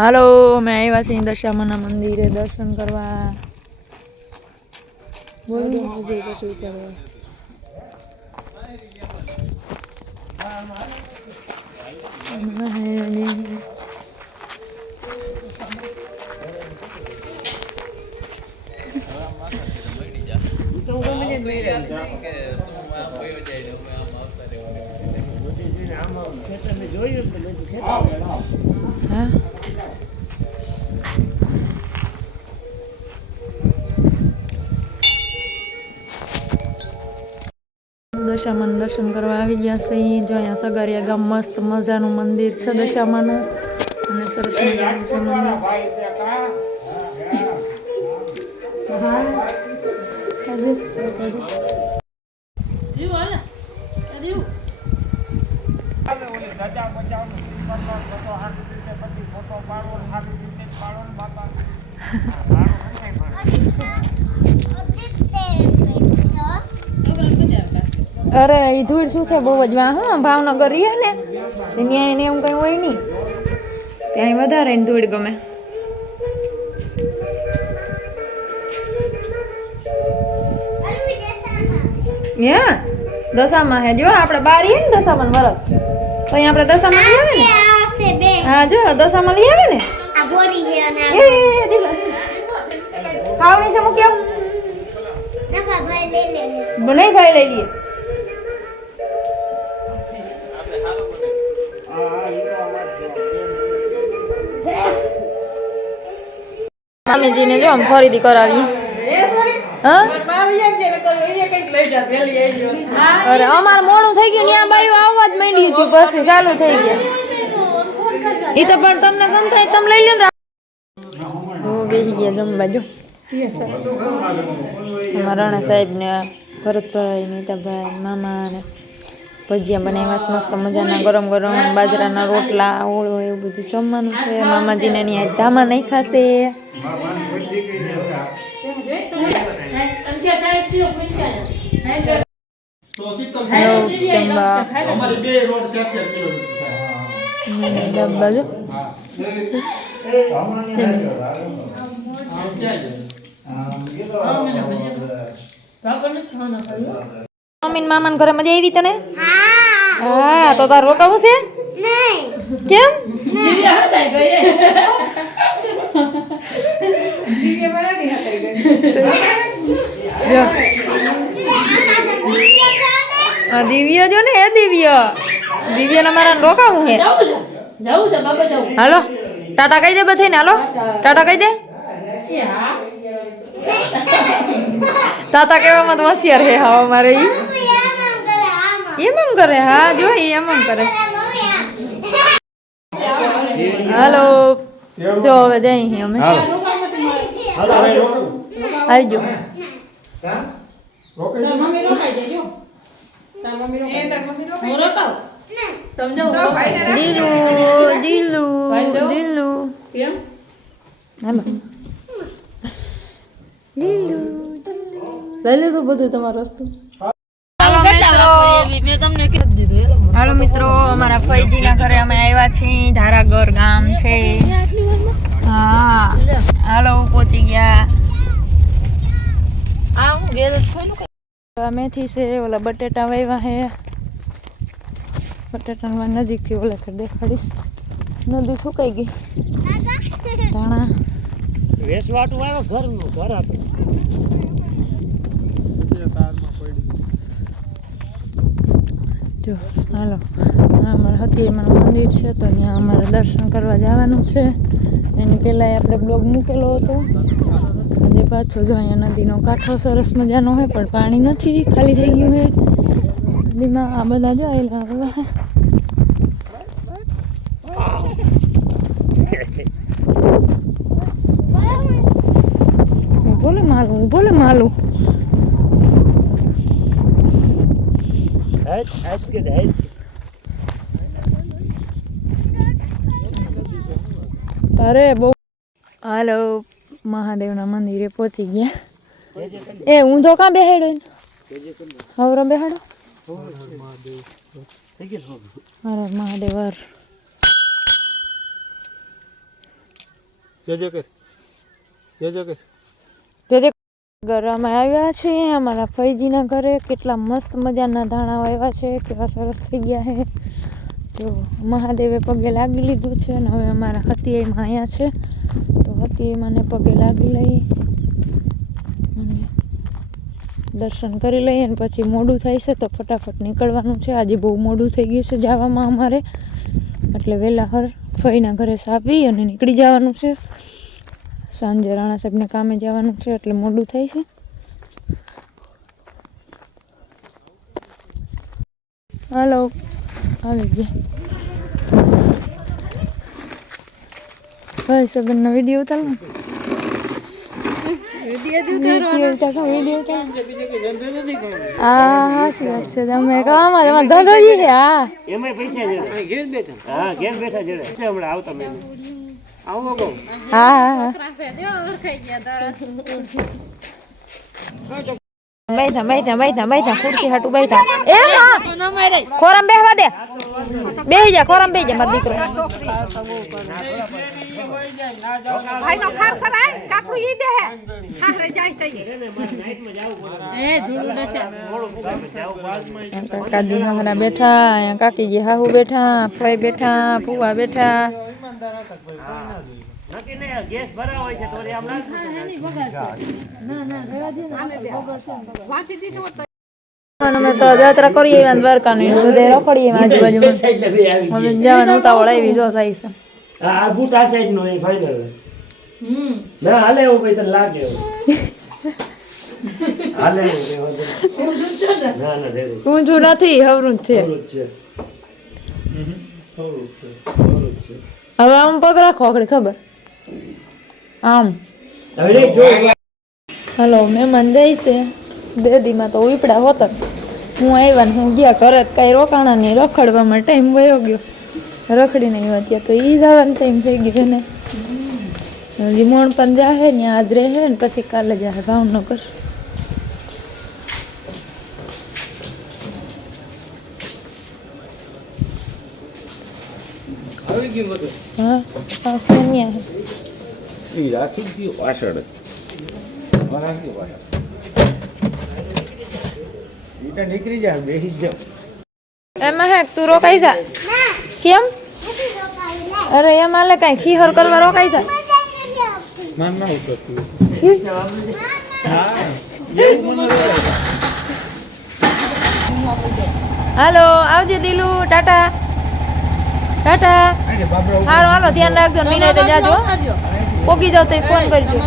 હાલો અમે આવ્યા છીએ દશામાના મંદિરે દર્શન કરવા. દશામાનું દર્શન કરવા આવી ગયા છે. જો અહીંયા સગારિયા ગામ મસ્ત મજાનું મંદિર છે દશામાનું અને સરસ મજાનું છે મંદિર. અરે એ ધૂળ શું છે બહુ જ હા ભાવનગર રહીએ ને ત્યાં એને એમ કઈ હોય નહીં, ત્યાં વધારે એને ધૂળ ગમે. દશામાં હે જો આપણે બાર રહીએ ને દશામાં વરસ તો અહીંયા આપણે દશામાં લઈ આવે ને. હા જો દશામાં લઈ આવે ને ખાવણી છે મૂકી આવું નહીં ભાઈ લઈ લઈએ. મામીજીને જો આમ ખરીદી કરાવી. અરે અમારે મોડું થઈ ગયું ત્યાં બાયું આવવા જ માંડ્યું હતું પછી ચાલુ થઈ ગયા. એ તો પણ તમને ગમ થાય તમે લઈ લો ને. બેસી ગયા જમવા જો અમારા રાણા સાહેબ ને ભરતભાઈ નીતાભાઈ મામા ને ભજીયા બનાવ્યા મસ્ત મજાના ગરમ ગરમ બાજરાના રોટલા ઓળો એવું બધું જમવાનું છે. મામાજીને એની ધામા નહીં ખાશે. મમ્મી મામા ઘરે મજા આવી તને? હા તો તાર રોકાવું છે? કેમ? દિવ્ય જો ને દિવ્ય ને મારા રોકાવું હે. હાલો ટાટા કહી દે બધાને. હાલો ટાટા કહી દે. તાતા કેવામાં તો હોશિયાર હે. હા મારે એમ કરે. હા જો એમ કરે. હાલો જો હવે જઈ અમે આવી જો. લઈ લીધું બધું તમારું વસ્તુ. હાલો મિત્રો અમારા ફઈજી ના ઘરે અમે આવ્યા છીએ. ધારાગર ગામ છે. હા હાલો પહોંચી ગયા. મેથી છે ઓલા બટેટા વાવ્યા હે. બટેટા નજીક થી ઓલા દેખાડીશ. નદી સુકાઈ ગઈ. ધાણા વેસવાટું આવ્યો ઘરનું ઘર આપણે. જો હાલો અમારા હતીમાનું મંદિર છે તો ત્યાં અમારે દર્શન કરવા જવાનું છે. એની પહેલાં આપણે બ્લોગ મૂકેલો હતો. આજે પાછો જો અહીંયા નદીનો કાંઠો સરસ મજાનો હોય પણ પાણી નથી, ખાલી થઈ ગયું છે નદીમાં. આ બધા જો આવેલા બોલે માલું અરે બહુ. હાલો મહાદેવના મંદિરે પહોંચી ગયા. એ ઊંધો કાં બેહાડ્યો? હવરો બેહાડો. હર મહાદેવ હર. ઘરે અમે આવ્યા છીએ અમારા ફઈજીના ઘરે. કેટલા મસ્ત મજાના ધાણા વાવ્યા છે, કેવા સરસ થઈ ગયા છે. તો મહાદેવે પગે લાગી લીધું છે અને હવે અમારા હતિયાઈમાં અહીંયા છે. તો હતિયાઈમાંને પગે લાગી લઈએ અને દર્શન કરી લઈએ અને પછી મોડું થાય છે તો ફટાફટ નીકળવાનું છે. આજે બહુ મોડું થઈ ગયું છે જવામાં અમારે, એટલે વહેલા ફઈના ઘરે સાપી અને નીકળી જવાનું છે. સાંજે રાણા સાહેબને કામે જવાનું છે એટલે મોડું થાય છે. હાલો, આવી ગયા. ભાઈ સબનનો વિડીયો ઉતાર ને. હા હાસી વાત છે. તમે કામમાં તમારો ધંધો જ છે. હા એમાં પૈસા છે. ઘેર બેઠા. હા ઘેર બેઠા છે. હમણાં આવતા મેં આવો કહો. હા બેઠા ખુરશી હાટું બેઠા. ખોરામ બેહવા દે. બેહી જા ખોરામ બેહી જા મારો દીકરો. કાકાજી હમણાં બેઠા, અહીંયા કાકીજી હાહુ બેઠા, ફઈ બેઠા, ફુવા બેઠા. અમે તો યાત્રા કરીએ એવા દ્વારકાની બધે રખડીએ આજુબાજુમાં. હવે જવાનું ઉતાવળ આવી જો થાય છે. આ બૂટ આ સાઈડ નો એ ફાઈનલ. ના હાલે એવું ભાઈ તને લાગે હાલે ના ના રે ઊંચું નથી, હવરું જ છે. હવે આમ પગ રાખો આગળ ખબર આમ. હલો મહેમાન જાય છે. બેદીમાં તો ઉપડા હોત. હું આવ્યા ને હું ગયા ઘરે કઈ રોકાણા નહીં, રખડવામાં ટાઈમ વયો ગયો. રખડીને આવ્યા ત્યાં તો એ જવાનો ટાઈમ થઈ ગયો ને. હજી મોણ પણ જાહે ને આજ રહે ને પછી કાલે જાહે ભાવનગર. હા કન્યા હે રાખી દીધી પાછળ નીકળી જાય બેસી જાવ. એમાં હે તું રોકાઈ જા. કેમ? અરે એમાં લે કઈ ખીહર કરવા રોકાઈ જા. માન ના ઉતરતું. હાલો આવજે દિલુ. ટાટા ટાટા. હાલો હાલો ધ્યાન રાખજો. નિરાતે જાજો. પોગી જાવ તો ફોન કરજો.